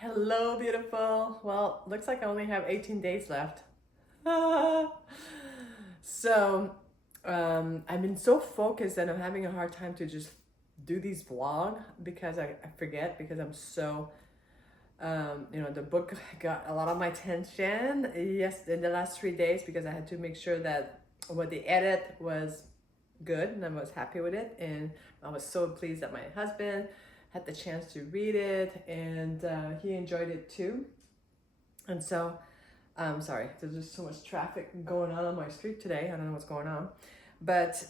Hello, beautiful. Well, looks like I only have 18 days left. so, I've been so focused that I'm having a hard time to just do these vlog because I forget because I'm so, the book got a lot of my attention yes in the last 3 days because I had to make sure that what the edit was good and I was happy with it, and I was so pleased that my husband had the chance to read it and he enjoyed it too. And so sorry, there's just so much traffic going on my street today. I don't know what's going on, but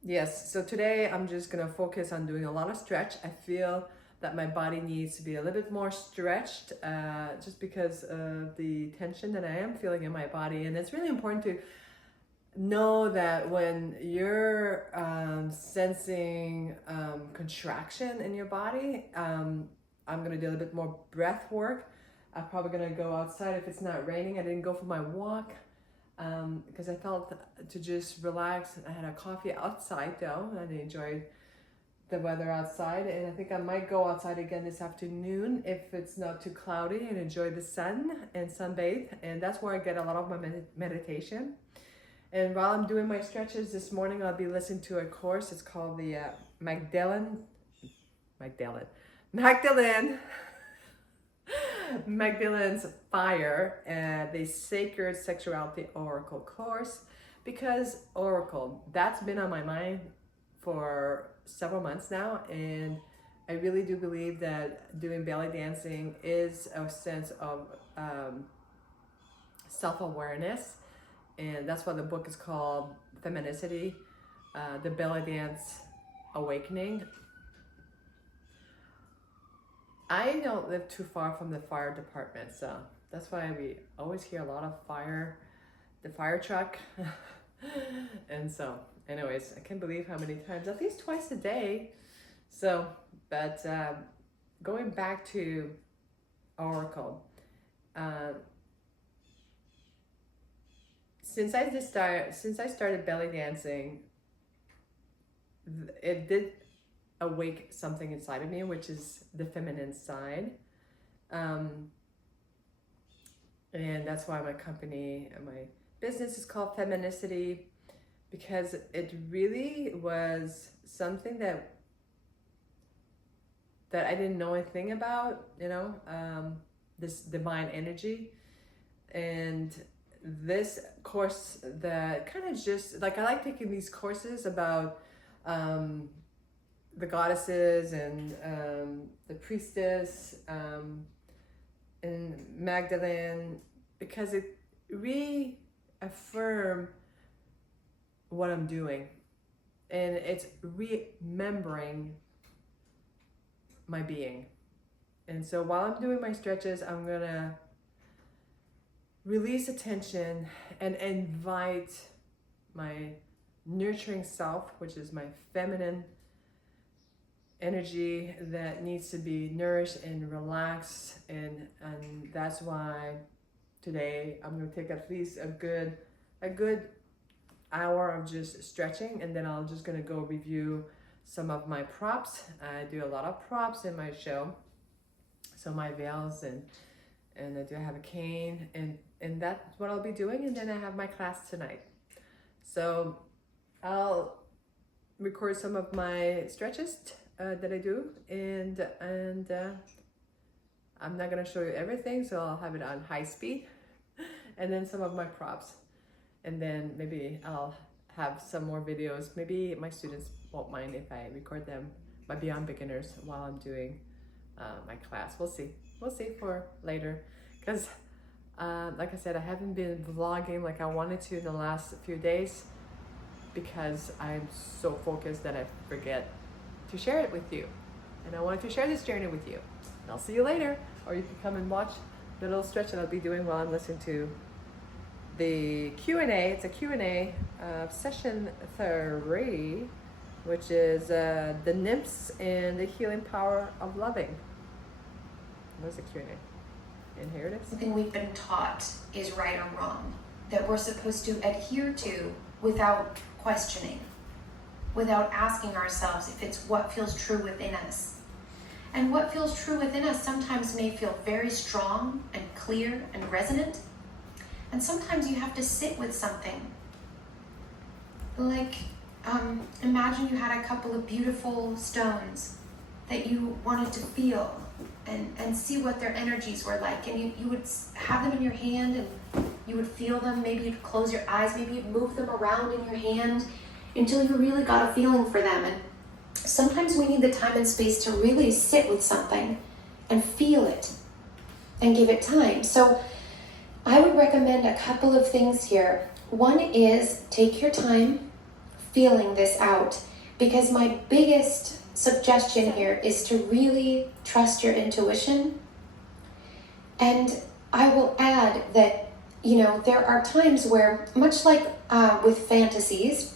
yes, so today I'm just gonna focus on doing a lot of stretch. I feel that my body needs to be a little bit more stretched just because of the tension that I am feeling in my body. And it's really important to know that when you're sensing contraction in your body, I'm gonna do a little bit more breath work. I'm probably gonna go outside if it's not raining. I didn't go for my walk because I felt to just relax. I had a coffee outside though, and I enjoyed the weather outside. And I think I might go outside again this afternoon if it's not too cloudy and enjoy the sun and sunbathe. And that's where I get a lot of my meditation. And while I'm doing my stretches this morning, I'll be listening to a course. It's called the Magdalene's Fire, the Sacred Sexuality Oracle course, because Oracle, that's been on my mind for several months now, and I really do believe that doing belly dancing is a sense of self-awareness, and that's why the book is called Feminicity, the Belly Dance Awakening. I don't live too far from the fire department, so that's why we always hear a lot of the fire truck. And so anyways, I can't believe how many times, at least twice a day. So, but going back to Oracle, since I started belly dancing, it did awake something inside of me, which is the feminine side. And that's why my company and my business is called Feminicity, because it really was something that I didn't know anything about, this divine energy. And this course that kind of just like, I like taking these courses about the goddesses and the priestess and Magdalene, because it reaffirmed what I'm doing, and it's remembering my being. And so while I'm doing my stretches, I'm gonna release attention and invite my nurturing self, which is my feminine energy that needs to be nourished and relaxed, and that's why today I'm going to take at least a good hour of just stretching, and then I'm just going to go review some of my props. I do a lot of props in my show, so my veils and I do have a cane, and that's what I'll be doing. And then I have my class tonight, so I'll record some of my stretches that I do, and I'm not gonna show you everything, so I'll have it on high speed, and then some of my props, and then maybe I'll have some more videos. Maybe my students won't mind if I record them by Beyond Beginners while I'm doing my class. We'll see for later, because like I said, I haven't been vlogging like I wanted to in the last few days because I'm so focused that I forget to share it with you, and I wanted to share this journey with you. And I'll see you later, or you can come and watch the little stretch that I'll be doing while I'm listening to the Q&A. It's a Q&A session 3, which is the nymphs and the healing power of loving. Where's the Q&A? And here it is. Something we've been taught is right or wrong, that we're supposed to adhere to without questioning, without asking ourselves if it's what feels true within us. And what feels true within us sometimes may feel very strong and clear and resonant. And sometimes you have to sit with something. Like, imagine you had a couple of beautiful stones that you wanted to feel and see what their energies were like. And you would have them in your hand and you would feel them. Maybe you'd close your eyes, maybe you'd move them around in your hand until you really got a feeling for them. And sometimes we need the time and space to really sit with something and feel it and give it time. So I would recommend a couple of things here. One is take your time feeling this out, because my biggest suggestion here is to really trust your intuition. And I will add that, there are times where, much like with fantasies,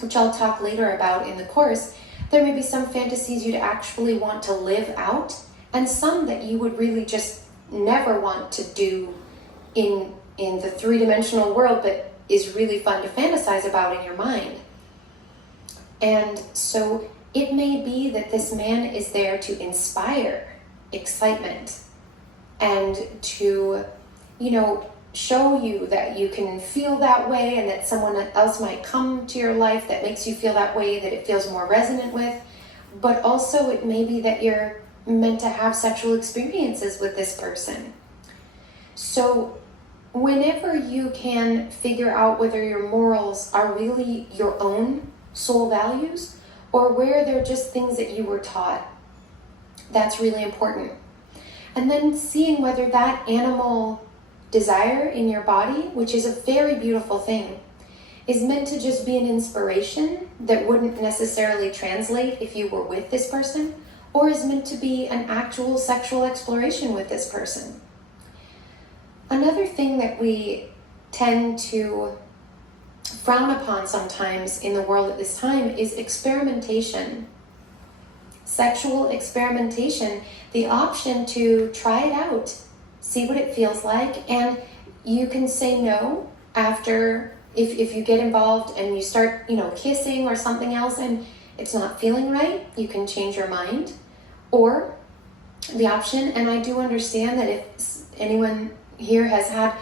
which I'll talk later about in the course, there may be some fantasies you'd actually want to live out, and some that you would really just never want to do in the three-dimensional world, but is really fun to fantasize about in your mind. And so it may be that this man is there to inspire excitement and to, show you that you can feel that way, and that someone else might come to your life that makes you feel that way, that it feels more resonant with. But also it may be that you're meant to have sexual experiences with this person. So whenever you can figure out whether your morals are really your own soul values or where they're just things that you were taught, that's really important. And then seeing whether that animal desire in your body, which is a very beautiful thing, is meant to just be an inspiration that wouldn't necessarily translate if you were with this person, or is meant to be an actual sexual exploration with this person. Another thing that we tend to frown upon sometimes in the world at this time is experimentation. Sexual experimentation, the option to try it out, see what it feels like, and you can say no after, if you get involved and you start, kissing or something else and it's not feeling right, you can change your mind. Or the option, and I do understand that if anyone here has had,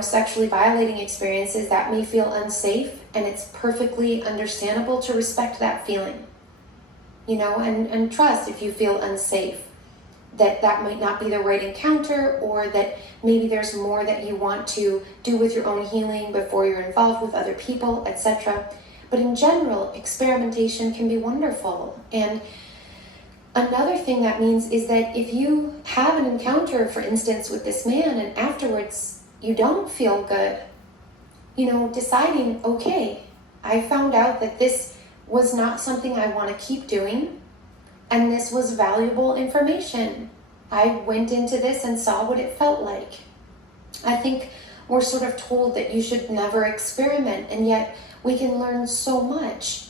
sexually violating experiences, that may feel unsafe, and it's perfectly understandable to respect that feeling, and trust if you feel unsafe, that might not be the right encounter, or that maybe there's more that you want to do with your own healing before you're involved with other people, etc. But in general, experimentation can be wonderful. And another thing that means is that if you have an encounter, for instance, with this man, and afterwards you don't feel good, deciding, okay, I found out that this was not something I want to keep doing, and this was valuable information. I went into this and saw what it felt like. I think we're sort of told that you should never experiment, and yet we can learn so much.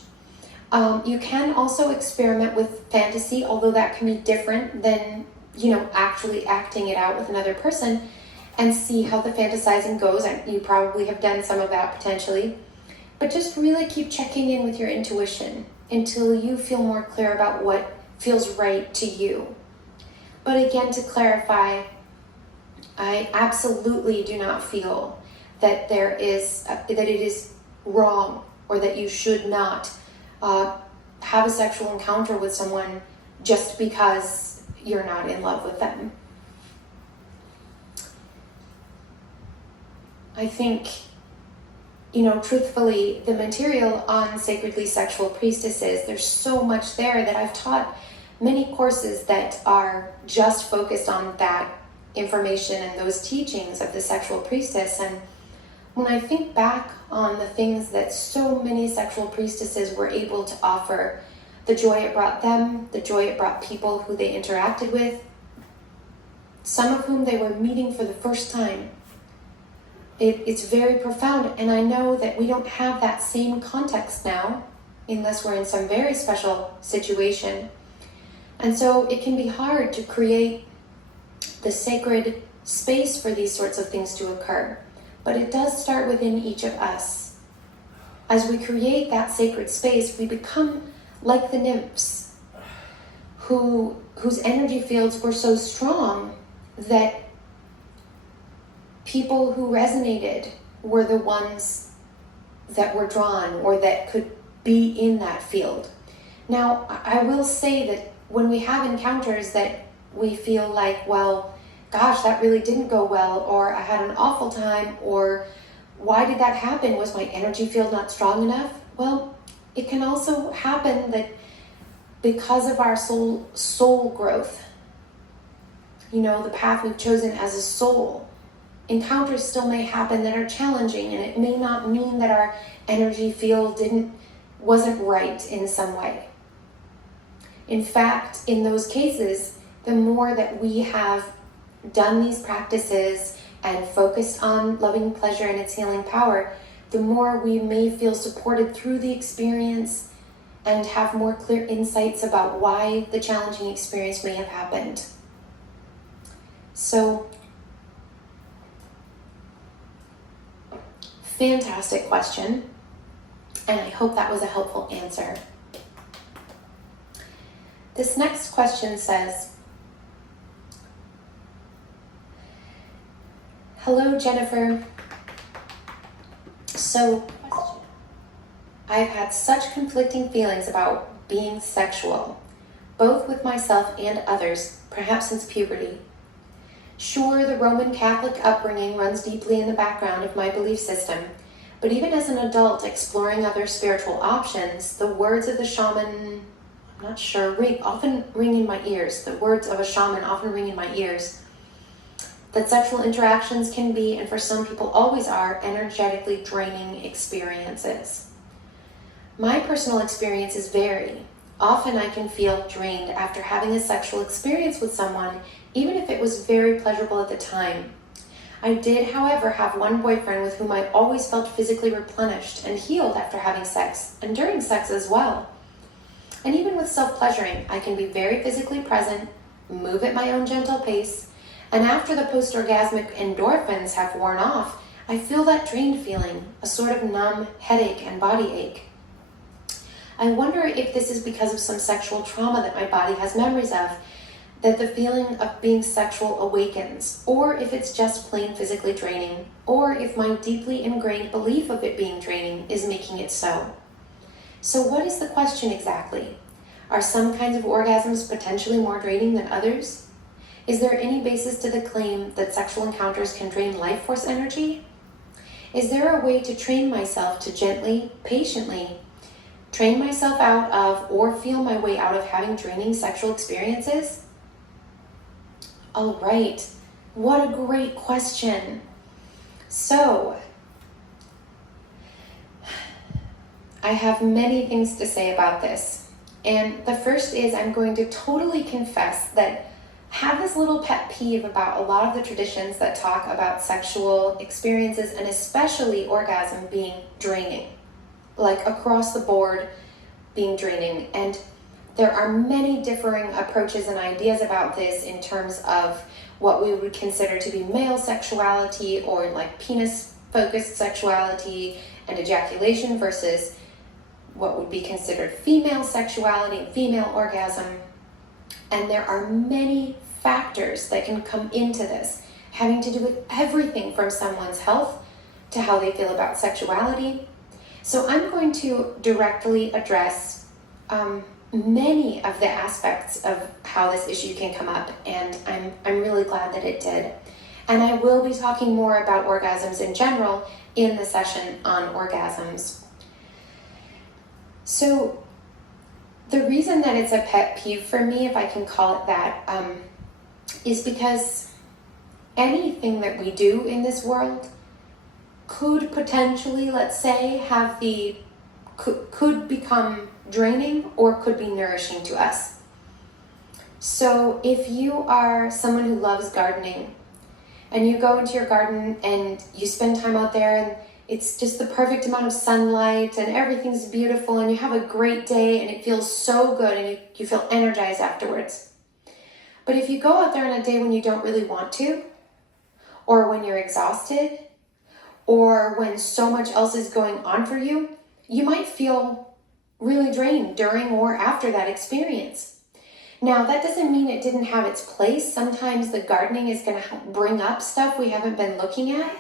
You can also experiment with fantasy, although that can be different than, actually acting it out with another person, and see how the fantasizing goes. And you probably have done some of that potentially. But just really keep checking in with your intuition until you feel more clear about what feels right to you. But again, to clarify, I absolutely do not feel that that it is wrong, or that you should not have a sexual encounter with someone just because you're not in love with them. I think, truthfully, the material on Sacredly Sexual Priestesses, there's so much there that I've taught many courses that are just focused on that information and those teachings of the sexual priestess. And when I think back on the things that so many sexual priestesses were able to offer, the joy it brought them, the joy it brought people who they interacted with, some of whom they were meeting for the first time, it's very profound. And I know that we don't have that same context now, unless we're in some very special situation. And so it can be hard to create the sacred space for these sorts of things to occur. But it does start within each of us. As we create that sacred space, we become like the nymphs who whose energy fields were so strong that people who resonated were the ones that were drawn or that could be in that field. Now, I will say that when we have encounters that we feel like, well, gosh, that really didn't go well, or I had an awful time, or why did that happen? Was my energy field not strong enough? Well, it can also happen that because of our soul growth, you know, the path we've chosen as a soul, encounters still may happen that are challenging, and it may not mean that our energy field wasn't right in some way. In fact, in those cases, the more that we have done these practices and focused on loving pleasure and its healing power, the more we may feel supported through the experience and have more clear insights about why the challenging experience may have happened. So, fantastic question, and I hope that was a helpful answer. This next question says, hello, Jennifer. So, I've had such conflicting feelings about being sexual, both with myself and others, perhaps since puberty. Sure, the Roman Catholic upbringing runs deeply in the background of my belief system, but even as an adult exploring other spiritual options, the words of the shaman, I'm not sure, often ring in my ears. The words of a shaman often ring in my ears. That sexual interactions can be, and for some people always are, energetically draining experiences. My personal experiences vary. Often I can feel drained after having a sexual experience with someone, even if it was very pleasurable at the time. I did, however, have one boyfriend with whom I always felt physically replenished and healed after having sex, and during sex as well. And even with self-pleasuring, I can be very physically present, move at my own gentle pace, and after the post-orgasmic endorphins have worn off, I feel that drained feeling, a sort of numb headache and body ache. I wonder if this is because of some sexual trauma that my body has memories of, that the feeling of being sexual awakens, or if it's just plain physically draining, or if my deeply ingrained belief of it being draining is making it so. So what is the question exactly? Are some kinds of orgasms potentially more draining than others? Is there any basis to the claim that sexual encounters can drain life force energy? Is there a way to train myself to gently, patiently, train myself out of or feel my way out of having draining sexual experiences? All right, what a great question. So, I have many things to say about this. And the first is I'm going to totally confess that I have this little pet peeve about a lot of the traditions that talk about sexual experiences and especially orgasm being draining, like across the board being draining. And there are many differing approaches and ideas about this in terms of what we would consider to be male sexuality or like penis-focused sexuality and ejaculation versus what would be considered female sexuality and female orgasm. And there are many factors that can come into this, having to do with everything from someone's health to how they feel about sexuality. So I'm going to directly address many of the aspects of how this issue can come up, and I'm really glad that it did. And I will be talking more about orgasms in general in the session on orgasms. So the reason that it's a pet peeve for me, if I can call it that, is because anything that we do in this world could potentially, let's say, could become draining or could be nourishing to us. So if you are someone who loves gardening and you go into your garden and you spend time out there and it's just the perfect amount of sunlight and everything's beautiful and you have a great day and it feels so good and you feel energized afterwards. But if you go out there on a day when you don't really want to, or when you're exhausted, or when so much else is going on for you, you might feel really drained during or after that experience. Now, that doesn't mean it didn't have its place. Sometimes the gardening is going to bring up stuff we haven't been looking at,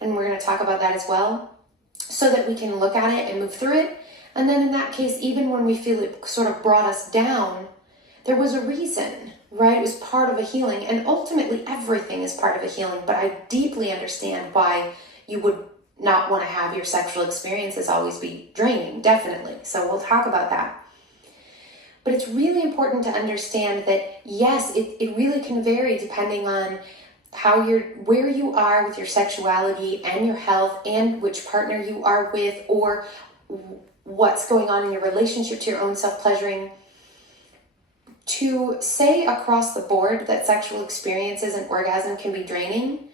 and we're going to talk about that as well, so that we can look at it and move through it. And then in that case, even when we feel it sort of brought us down, there was a reason, right? It was part of a healing, and ultimately everything is part of a healing, but I deeply understand why you would not want to have your sexual experiences always be draining, definitely. So we'll talk about that. But it's really important to understand that, yes, it really can vary depending on where you are with your sexuality and your health and which partner you are with, or what's going on in your relationship to your own self-pleasuring. To say across the board that sexual experiences and orgasm can be draining,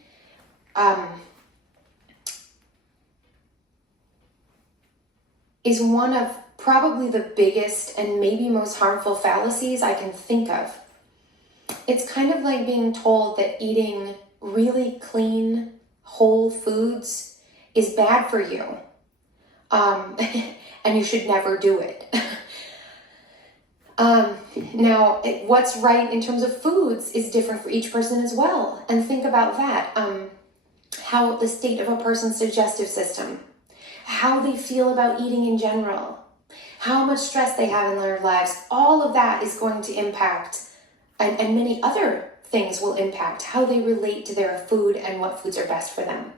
is one of probably the biggest and maybe most harmful fallacies I can think of. It's kind of like being told that eating really clean, whole foods is bad for you, and you should never do it. Now, what's right in terms of foods is different for each person as well. And think about that. How the state of a person's digestive system, how they feel about eating in general, how much stress they have in their lives, all of that is going to impact, and many other things will impact how they relate to their food and what foods are best for them.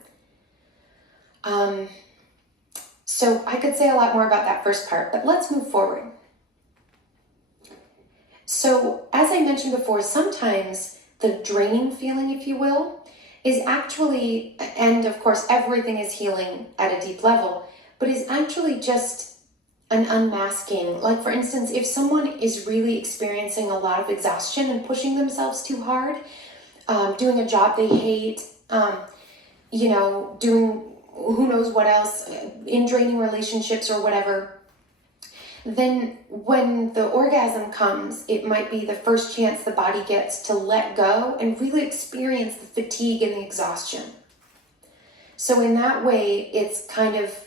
So I could say a lot more about that first part, but let's move forward. So as I mentioned before, sometimes the draining feeling, if you will, is actually, and of course everything is healing at a deep level, but is actually just an unmasking. Like, for instance, if someone is really experiencing a lot of exhaustion and pushing themselves too hard, doing a job they hate, doing who knows what else, in draining relationships or whatever, then when the orgasm comes, it might be the first chance the body gets to let go and really experience the fatigue and the exhaustion. So in that way, it's kind of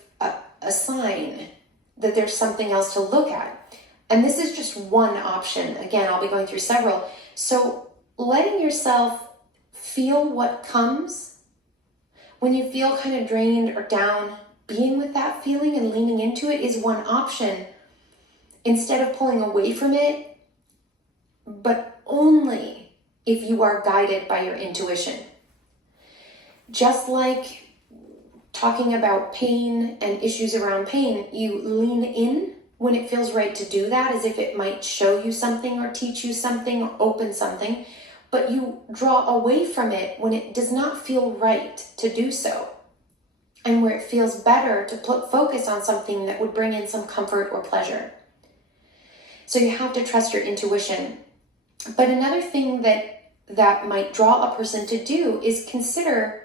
a sign that there's something else to look at. And this is just one option. Again, I'll be going through several. So letting yourself feel what comes when you feel kind of drained or down, being with that feeling and leaning into it is one option, instead of pulling away from it, but only if you are guided by your intuition. Just like talking about pain and issues around pain, you lean in when it feels right to do that, as if it might show you something or teach you something or open something, but you draw away from it when it does not feel right to do so, and where it feels better to put focus on something that would bring in some comfort or pleasure. So you have to trust your intuition. But another thing that might draw a person to do is consider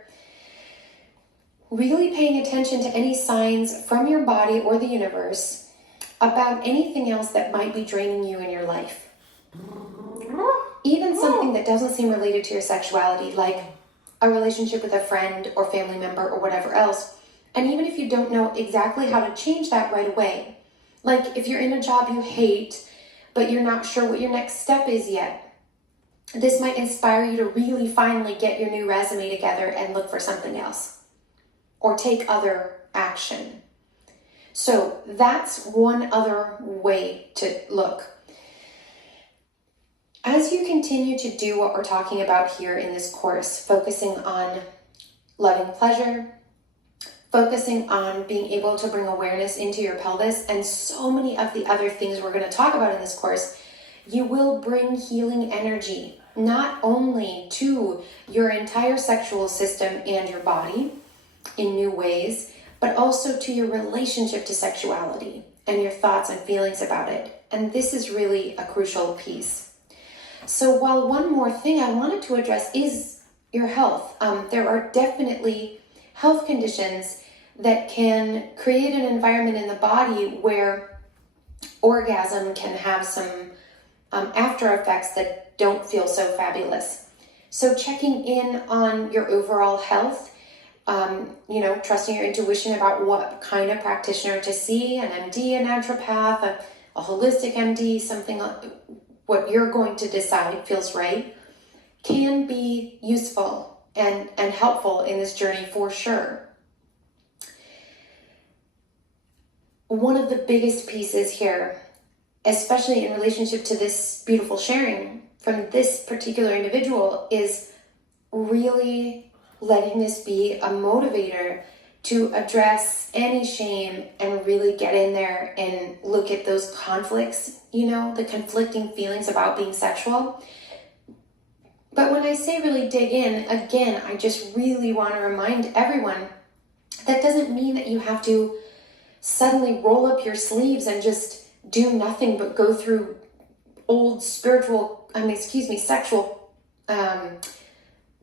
really paying attention to any signs from your body or the universe about anything else that might be draining you in your life. Even something that doesn't seem related to your sexuality, like a relationship with a friend or family member or whatever else. And even if you don't know exactly how to change that right away, like if you're in a job you hate, but you're not sure what your next step is yet, this might inspire you to really finally get your new resume together and look for something else, or take other action. So that's one other way to look. As you continue to do what we're talking about here in this course, focusing on loving pleasure, focusing on being able to bring awareness into your pelvis, and so many of the other things we're going to talk about in this course, you will bring healing energy, not only to your entire sexual system and your body in new ways, but also to your relationship to sexuality and your thoughts and feelings about it. And this is really a crucial piece. So while one more thing I wanted to address is your health. There are definitely health conditions that can create an environment in the body where orgasm can have some after effects that don't feel so fabulous. So checking in on your overall health, trusting your intuition about what kind of practitioner to see, an MD, a naturopath, a holistic MD, something, what you're going to decide feels right, can be useful and helpful in this journey for sure. One of the biggest pieces here, especially in relationship to this beautiful sharing from this particular individual, is really letting this be a motivator to address any shame and really get in there and look at those conflicts, the conflicting feelings about being sexual. But when I say really dig in, again, I just really want to remind everyone that doesn't mean that you have to suddenly roll up your sleeves and just do nothing but go through old sexual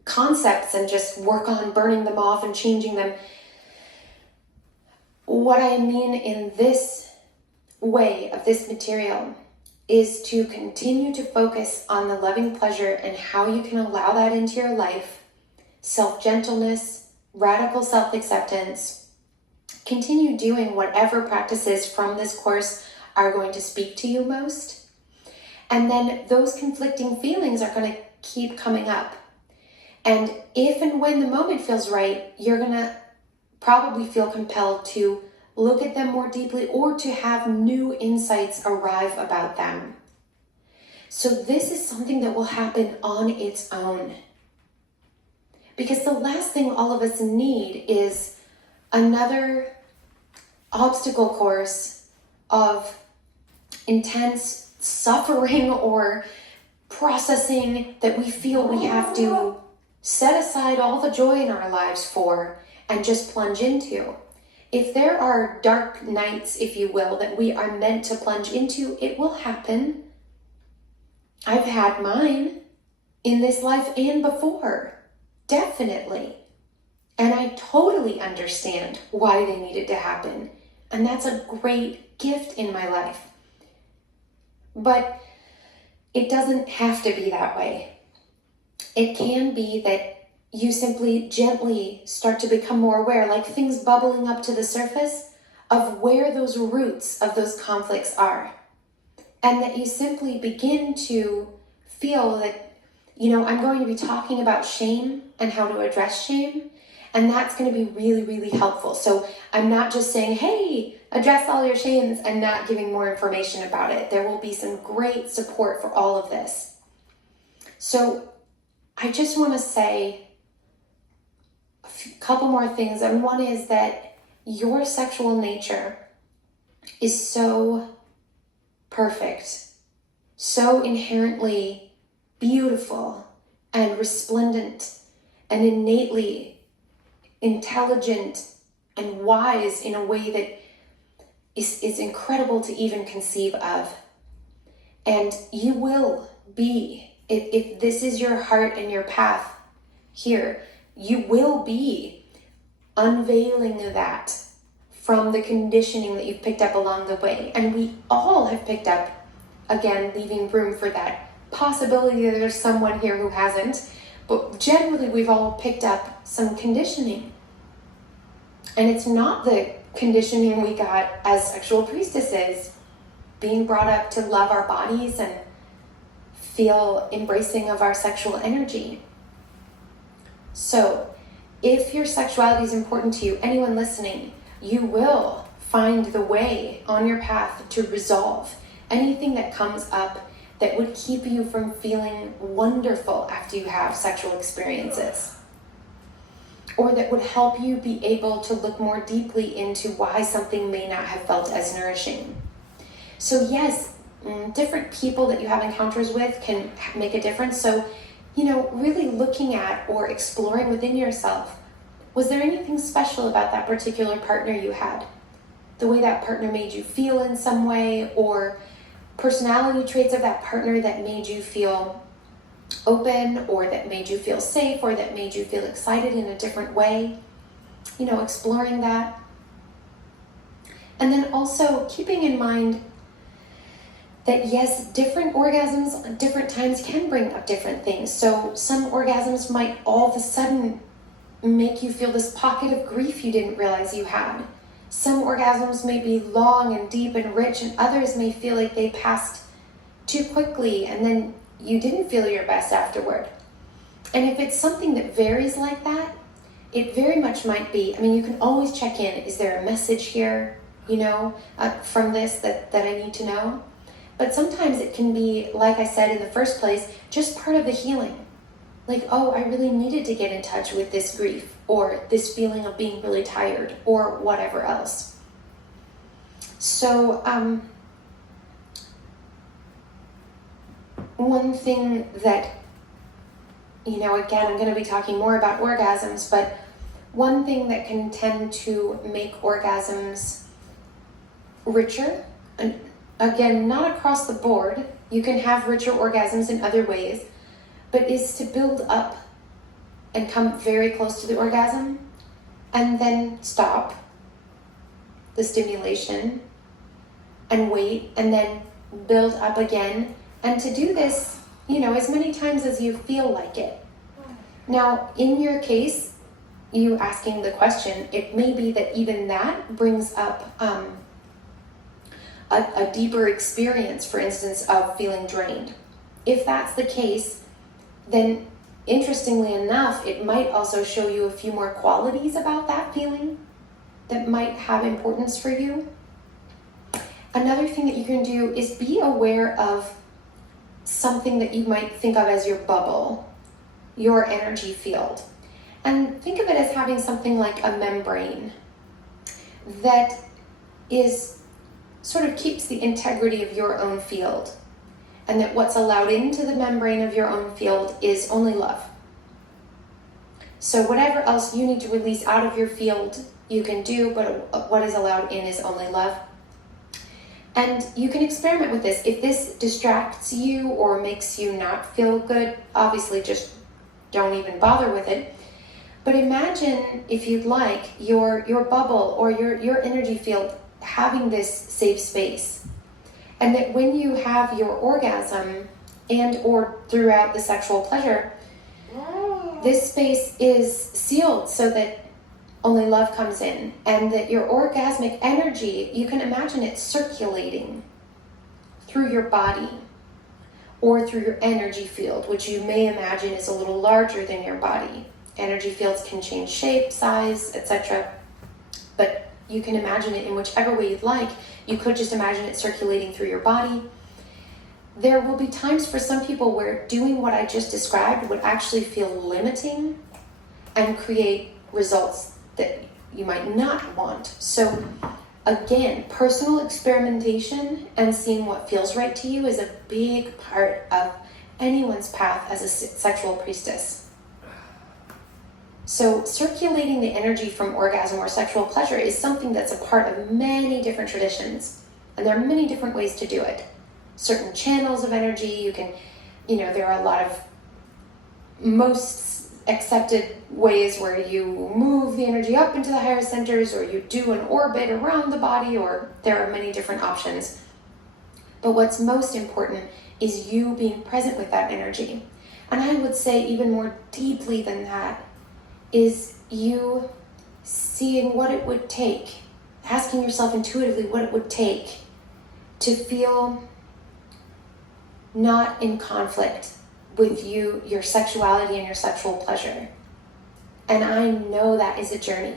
concepts and just work on burning them off and changing them. What I mean in this way of this material is to continue to focus on the loving pleasure and how you can allow that into your life, self-gentleness, radical self-acceptance. Continue doing whatever practices from this course are going to speak to you most. And then those conflicting feelings are going to keep coming up. And if and when the moment feels right, you're going to probably feel compelled to look at them more deeply or to have new insights arrive about them. So this is something that will happen on its own. Because the last thing all of us need is another obstacle course of intense suffering or processing that we feel we have to set aside all the joy in our lives for and just plunge into. If there are dark nights, if you will, that we are meant to plunge into, it will happen. I've had mine in this life and before, definitely. And I totally understand why they needed to happen. And that's a great gift in my life. But it doesn't have to be that way. It can be that you simply gently start to become more aware, like things bubbling up to the surface of where those roots of those conflicts are. And that you simply begin to feel that, I'm going to be talking about shame and how to address shame. And that's going to be really, really helpful. So I'm not just saying, hey, address all your shames and not giving more information about it. There will be some great support for all of this. So I just want to say a couple more things. And one is that your sexual nature is so perfect, so inherently beautiful and resplendent and innately intelligent and wise in a way that is incredible to even conceive of. And you will be, if this is your heart and your path here, you will be unveiling that from the conditioning that you've picked up along the way. And we all have picked up, again, leaving room for that possibility that there's someone here who hasn't. But generally, we've all picked up some conditioning. And it's not the conditioning we got as sexual priestesses, being brought up to love our bodies and feel embracing of our sexual energy. So, if your sexuality is important to you, anyone listening, you will find the way on your path to resolve anything that comes up that would keep you from feeling wonderful after you have sexual experiences, or that would help you be able to look more deeply into why something may not have felt as nourishing. So yes, different people that you have encounters with can make a difference. So, really looking at or exploring within yourself, was there anything special about that particular partner you had? The way that partner made you feel in some way, or personality traits of that partner that made you feel open, or that made you feel safe, or that made you feel excited in a different way, exploring that. And then also keeping in mind that yes, different orgasms at different times can bring up different things. So some orgasms might all of a sudden make you feel this pocket of grief you didn't realize you had. Some orgasms may be long and deep and rich, and others may feel like they passed too quickly and then you didn't feel your best afterward. And if it's something that varies like that, it very much might be, I mean, you can always check in. Is there a message here, from this that I need to know? But sometimes it can be, like I said in the first place, just part of the healing. Like, oh, I really needed to get in touch with this grief or this feeling of being really tired or whatever else. So, one thing that, again, I'm going to be talking more about orgasms, but one thing that can tend to make orgasms richer, and again, not across the board, you can have richer orgasms in other ways, but is to build up and come very close to the orgasm and then stop the stimulation and wait and then build up again, and to do this, as many times as you feel like it. Now, in your case, you asking the question, it may be that even that brings up a deeper experience, for instance, of feeling drained. If that's the case, then interestingly enough, it might also show you a few more qualities about that feeling that might have importance for you. Another thing that you can do is be aware of something that you might think of as your bubble, your energy field. And think of it as having something like a membrane that sort of keeps the integrity of your own field, and that what's allowed into the membrane of your own field is only love. So whatever else you need to release out of your field, you can do, but what is allowed in is only love. And you can experiment with this. If this distracts you or makes you not feel good, obviously just don't even bother with it. But imagine, if you'd like, your bubble or your energy field having this safe space. And that when you have your orgasm and or throughout the sexual pleasure, this space is sealed so that only love comes in, and that your orgasmic energy, you can imagine it circulating through your body or through your energy field, which you may imagine is a little larger than your body. Energy fields can change shape, size, etc. But you can imagine it in whichever way you'd like. You could just imagine it circulating through your body. There will be times for some people where doing what I just described would actually feel limiting and create results that you might not want. So again, personal experimentation and seeing what feels right to you is a big part of anyone's path as a sexual priestess. So circulating the energy from orgasm or sexual pleasure is something that's a part of many different traditions. And there are many different ways to do it. Certain channels of energy, you can, there are a lot of most accepted ways where you move the energy up into the higher centers, or you do an orbit around the body, or there are many different options. But what's most important is you being present with that energy. And I would say even more deeply than that is you seeing what it would take, asking yourself intuitively what it would take to feel not in conflict with your sexuality and your sexual pleasure. And I know that is a journey.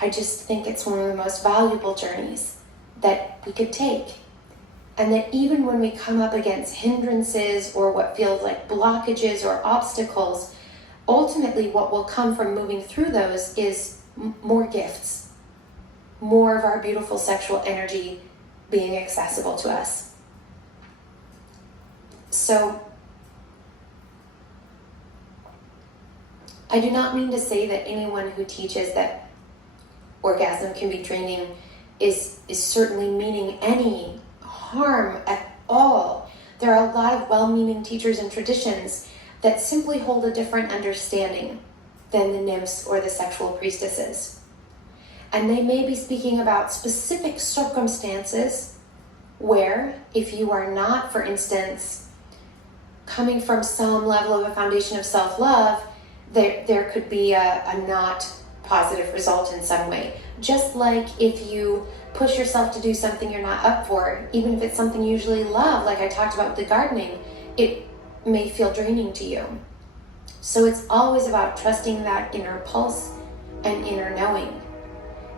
I just think it's one of the most valuable journeys that we could take. And that even when we come up against hindrances or what feels like blockages or obstacles, ultimately what will come from moving through those is more gifts, more of our beautiful sexual energy being accessible to us. So I do not mean to say that anyone who teaches that orgasm can be draining is certainly meaning any harm at all. There are a lot of well-meaning teachers and traditions that simply hold a different understanding than the nymphs or the sexual priestesses. And they may be speaking about specific circumstances where, if you are not, for instance, coming from some level of a foundation of self-love, there could be a not positive result in some way. Just like if you push yourself to do something you're not up for, even if it's something you usually love, like I talked about with the gardening, it may feel draining to you. So it's always about trusting that inner pulse and inner knowing.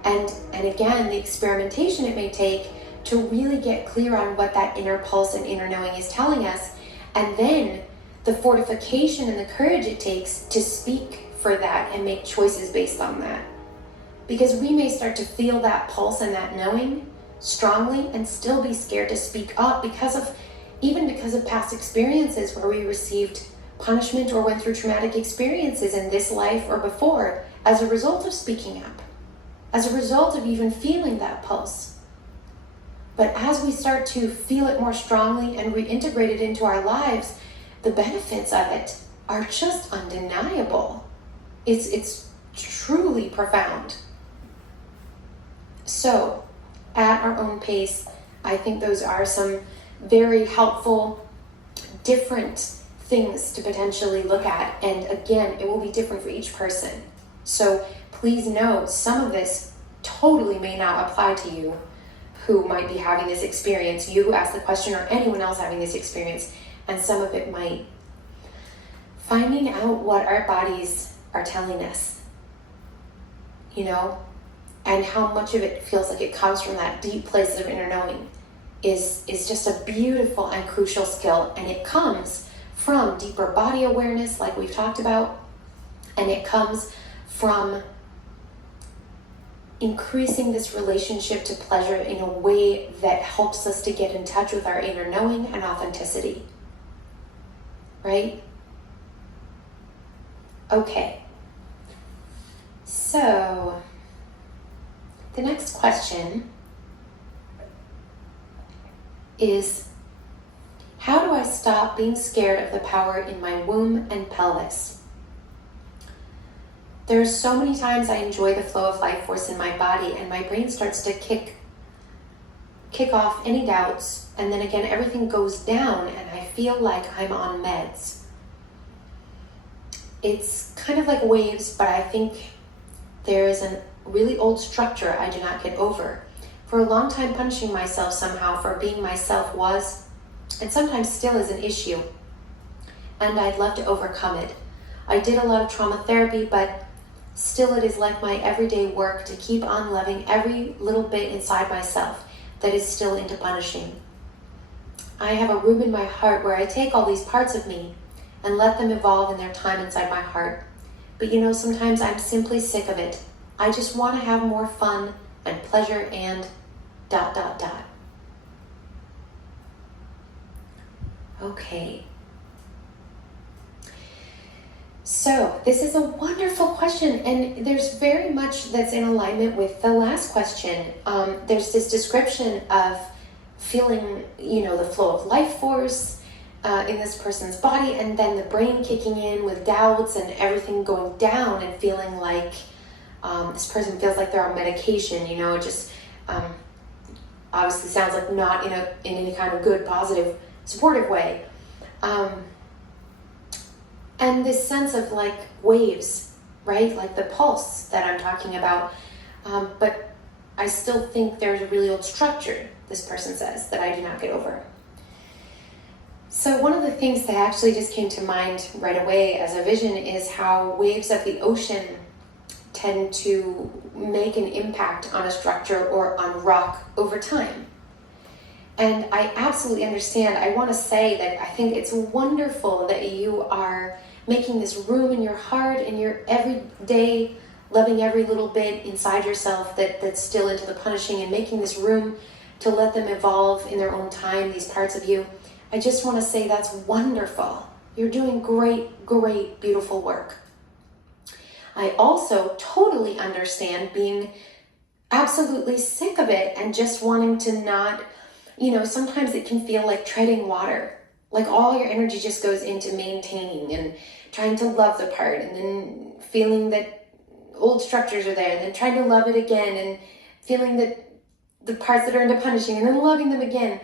And again, the experimentation it may take to really get clear on what that inner pulse and inner knowing is telling us, and then the fortification and the courage it takes to speak for that and make choices based on that. Because we may start to feel that pulse and that knowing strongly and still be scared to speak up because of past experiences where we received punishment or went through traumatic experiences in this life or before as a result of speaking up, as a result of even feeling that pulse. But as we start to feel it more strongly and reintegrate it into our lives, the benefits of it are just undeniable. It's truly profound. So, at our own pace, I think those are some very helpful, different things to potentially look at. And again, it will be different for each person. So please know, some of this totally may not apply to you who might be having this experience, you who asked the question, or anyone else having this experience, and some of it might. Finding out what our bodies are telling us, and how much of it feels like it comes from that deep place of inner knowing is just a beautiful and crucial skill. And it comes from deeper body awareness, like we've talked about, and it comes from increasing this relationship to pleasure in a way that helps us to get in touch with our inner knowing and authenticity. Right? Okay. So, the next question is, how do I stop being scared of the power in my womb and pelvis? There are so many times I enjoy the flow of life force in my body, and my brain starts to kick off any doubts, and then again everything goes down and I feel like I'm on meds. It's kind of like waves, but I think there is a really old structure I do not get over. For a long time, punishing myself somehow for being myself was, and sometimes still is, an issue, and I'd love to overcome it. I did a lot of trauma therapy, but still it is like my everyday work to keep on loving every little bit inside myself that is still into punishing. I have a room in my heart where I take all these parts of me and let them evolve in their time inside my heart. But sometimes I'm simply sick of it. I just want to have more fun and pleasure and ... Okay. So this is a wonderful question, and there's very much that's in alignment with the last question. There's this description of feeling, the flow of life force in this person's body, and then the brain kicking in with doubts and everything going down, and feeling like this person feels like they're on medication. It just obviously sounds like not in any kind of good, positive, supportive way. And this sense of like waves, right? Like the pulse that I'm talking about. But I still think there's a really old structure, this person says, that I do not get over. So one of the things that actually just came to mind right away as a vision is how waves of the ocean tend to make an impact on a structure or on rock over time. And I absolutely understand. I want to say that I think it's wonderful that you are making this room in your heart and your everyday, loving every little bit inside yourself that's still into the punishing, and making this room to let them evolve in their own time, these parts of you. I just want to say that's wonderful. You're doing great, great, beautiful work. I also totally understand being absolutely sick of it and just wanting to not, sometimes it can feel like treading water. Like all your energy just goes into maintaining and trying to love the part, and then feeling that old structures are there, and then trying to love it again, and feeling that the parts that are into punishing, and then loving them again,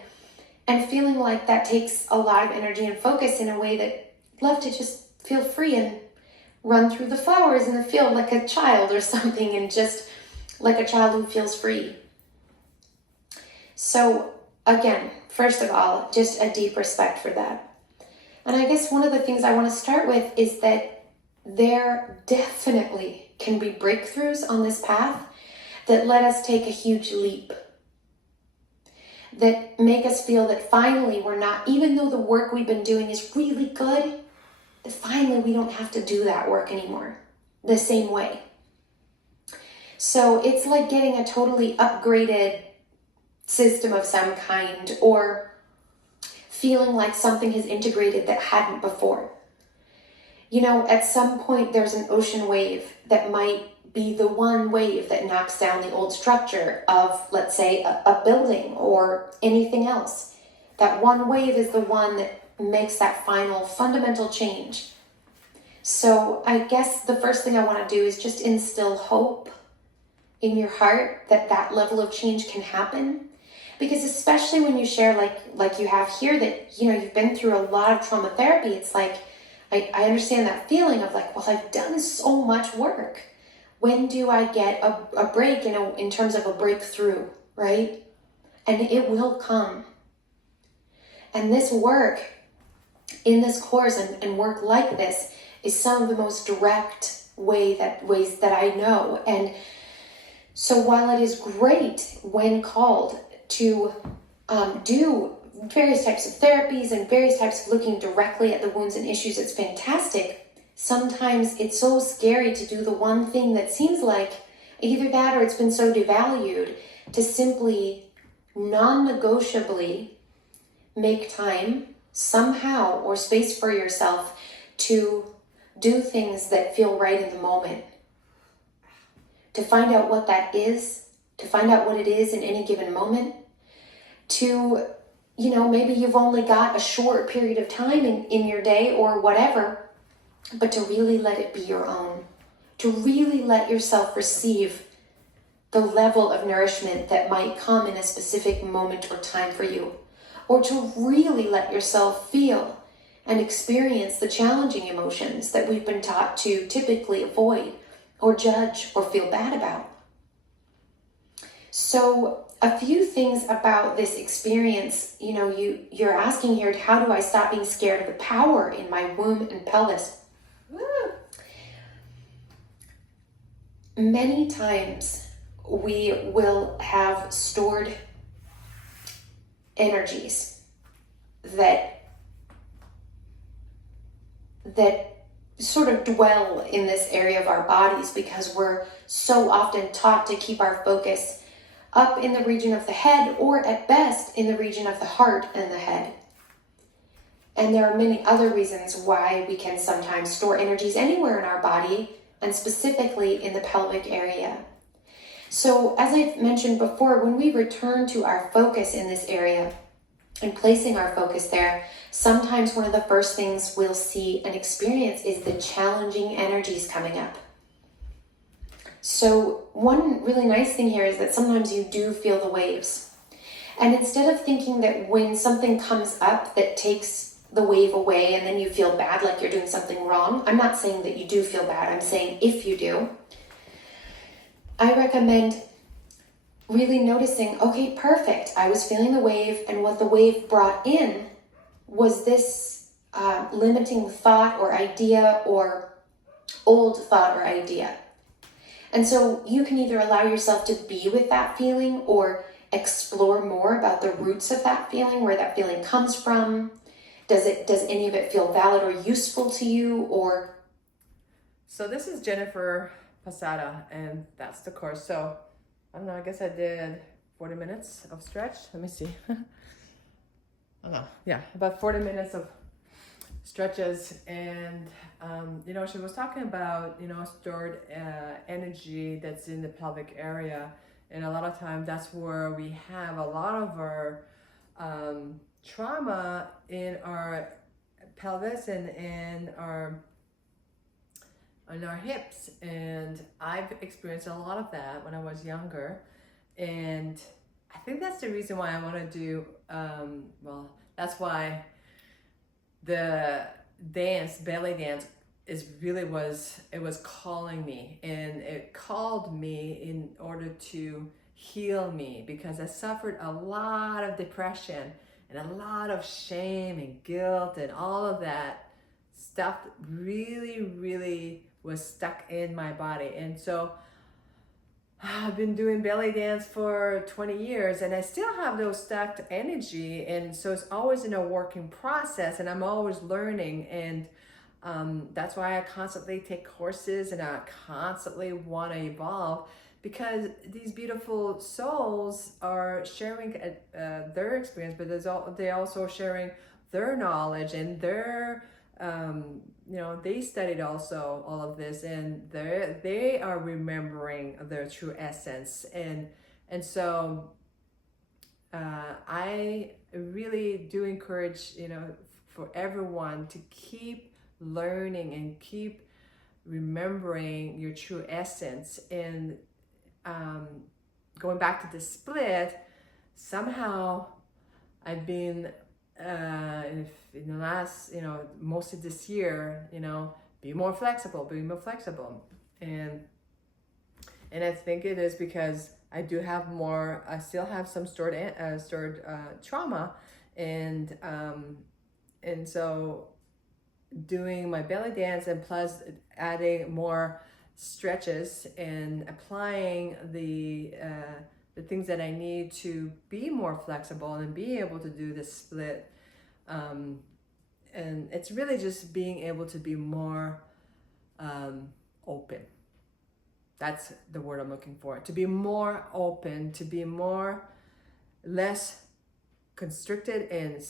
and feeling like that takes a lot of energy and focus in a way that love to just feel free and run through the flowers in the field like a child or something, and just like a child who feels free. So again, first of all, just a deep respect for that. And I guess one of the things I want to start with is that there definitely can be breakthroughs on this path that let us take a huge leap, that make us feel that finally we're not, even though the work we've been doing is really good, that finally we don't have to do that work anymore the same way. So it's like getting a totally upgraded system of some kind, or feeling like something has integrated that hadn't before. You know, at some point there's an ocean wave that might be the one wave that knocks down the old structure of, let's say, a building or anything else. That one wave is the one that makes that final fundamental change. So I guess the first thing I want to do is just instill hope in your heart that that level of change can happen. Because especially when you share like you have here, that, you know, you've been through a lot of trauma therapy, it's like, I understand that feeling of like, well, I've done so much work. When do I get a break, in terms of a breakthrough, right? And it will come. And this work in this course and work like this is some of the most direct ways that I know. And so while it is great when called to do various types of therapies and various types of looking directly at the wounds and issues, it's fantastic. Sometimes it's so scary to do the one thing that seems like either that or it's been so devalued, to simply non-negotiably make time somehow or space for yourself to do things that feel right in the moment. To find out what that is, to find out what it is in any given moment, to, maybe you've only got a short period of time in your day or whatever, but to really let it be your own, to really let yourself receive the level of nourishment that might come in a specific moment or time for you, or to really let yourself feel and experience the challenging emotions that we've been taught to typically avoid or judge or feel bad about. So a few things about this experience, you're asking here, how do I stop being scared of the power in my womb and pelvis? Many times we will have stored energies that sort of dwell in this area of our bodies because we're so often taught to keep our focus up in the region of the head, or at best in the region of the heart and the head. And there are many other reasons why we can sometimes store energies anywhere in our body, and specifically in the pelvic area. So as I've mentioned before, when we return to our focus in this area and placing our focus there, sometimes one of the first things we'll see and experience is the challenging energies coming up. So one really nice thing here is that sometimes you do feel the waves. And instead of thinking that when something comes up that takes the wave away and then you feel bad like you're doing something wrong, I'm not saying that you do feel bad, I'm saying if you do, I recommend really noticing, okay, perfect, I was feeling the wave, and what the wave brought in was this limiting thought or idea or old thought or idea. And so you can either allow yourself to be with that feeling or explore more about the roots of that feeling, where that feeling comes from. Does any of it feel valid or useful to you? Or so this is Jennifer Posada, and that's the course. So I don't know, I guess I did 40 minutes of stretch. Let me see. I don't know. Yeah, about 40 minutes of stretches. And she was talking about stored energy that's in the pelvic area, and a lot of times that's where we have a lot of our trauma in our pelvis and in our hips. And I've experienced a lot of that when I was younger, and I think that's the reason why I want to do that's why the belly dance was calling me, and it called me in order to heal me, because I suffered a lot of depression and a lot of shame and guilt and all of that stuff really was stuck in my body. And so I've been doing belly dance for 20 years and I still have those stuck energy. And so it's always in a working process and I'm always learning. And that's why I constantly take courses and I constantly want to evolve, because these beautiful souls are sharing their experience, but they're also sharing their knowledge and their they studied also all of this, and they are remembering their true essence. And so I really do encourage, for everyone to keep learning and keep remembering your true essence. And going back to the split, somehow I've been in the last, most of this year, be more flexible, and I think it is because I do have more. I still have some stored trauma, and so doing my belly dance and plus adding more stretches and applying the things that I need to be more flexible and be able to do the split. And it's really just being able to be more open. That's the word I'm looking for. To be more open, to be less constricted and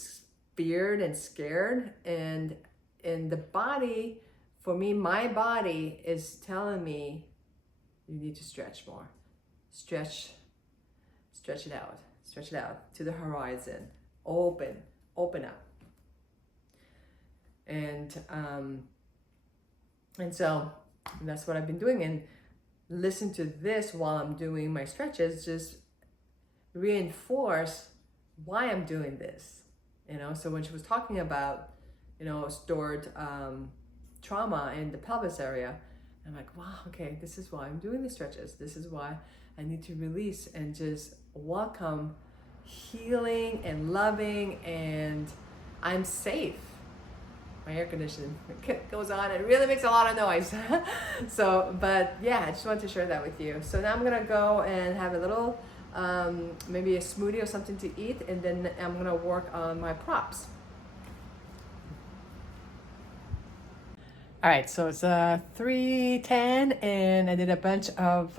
feared and scared. And the body, for me, my body is telling me you need to stretch more. Stretch it out to the horizon. Open up. And so that's what I've been doing. And listen to this while I'm doing my stretches, just reinforce why I'm doing this. So when she was talking about, stored trauma in the pelvis area, I'm like, wow, okay, this is why I'm doing the stretches. This is why I need to release and just welcome healing and loving, and I'm safe. My air conditioning goes on. It really makes a lot of noise. So, but yeah, I just wanted to share that with you. So now I'm gonna go and have a little, maybe a smoothie or something to eat, and then I'm gonna work on my props. All right, so it's 3:10, and I did a bunch of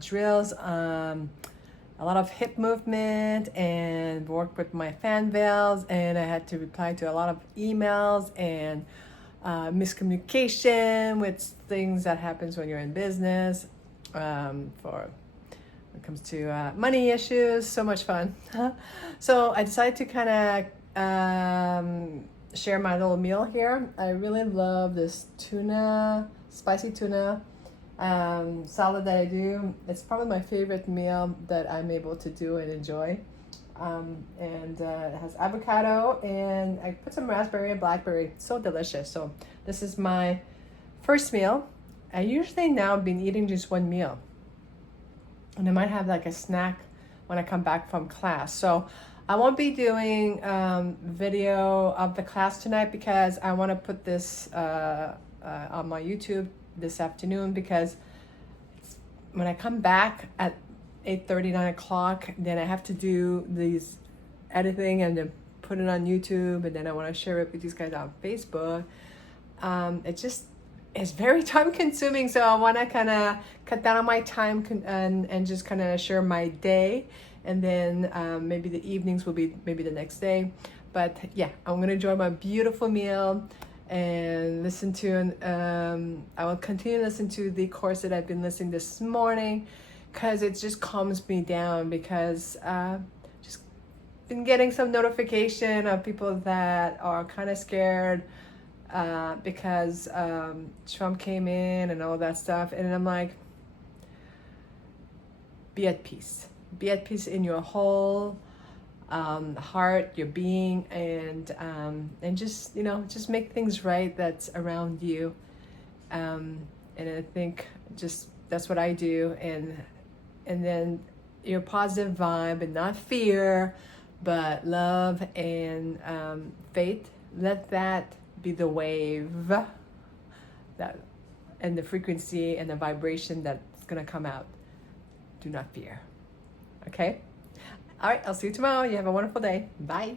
drills, a lot of hip movement, and worked with my fan veils, and I had to reply to a lot of emails and miscommunication with things that happens when you're in business, when it comes to money issues. So much fun. So I decided to kind of share my little meal here. I really love this spicy tuna salad that I do. It's probably my favorite meal that I'm able to do and enjoy. And it has avocado, and I put some raspberry and blackberry. It's so delicious. So this is my first meal. I usually now been eating just one meal, and I might have like a snack when I come back from class. So I won't be doing video of the class tonight, because I want to put this on my YouTube this afternoon, because when I come back at 8:30, 9 o'clock, then I have to do these editing and then put it on YouTube, and then I want to share it with these guys on Facebook. It's very time consuming, so I want to kind of cut down on my time and just kind of share my day, and then maybe the evenings will be maybe the next day. But yeah, I'm going to enjoy my beautiful meal and listen to, I will continue to listen to the course that I've been listening this morning, because it just calms me down, because just been getting some notification of people that are kind of scared because Trump came in and all that stuff. And I'm like, be at peace. Be at peace in your whole heart, your being, and just, just make things right that's around you. And I think just that's what I do. And then your positive vibe and not fear, but love and faith. Let that be the wave that and the frequency and the vibration that's gonna come out. Do not fear. Okay? All right, I'll see you tomorrow. You have a wonderful day. Bye.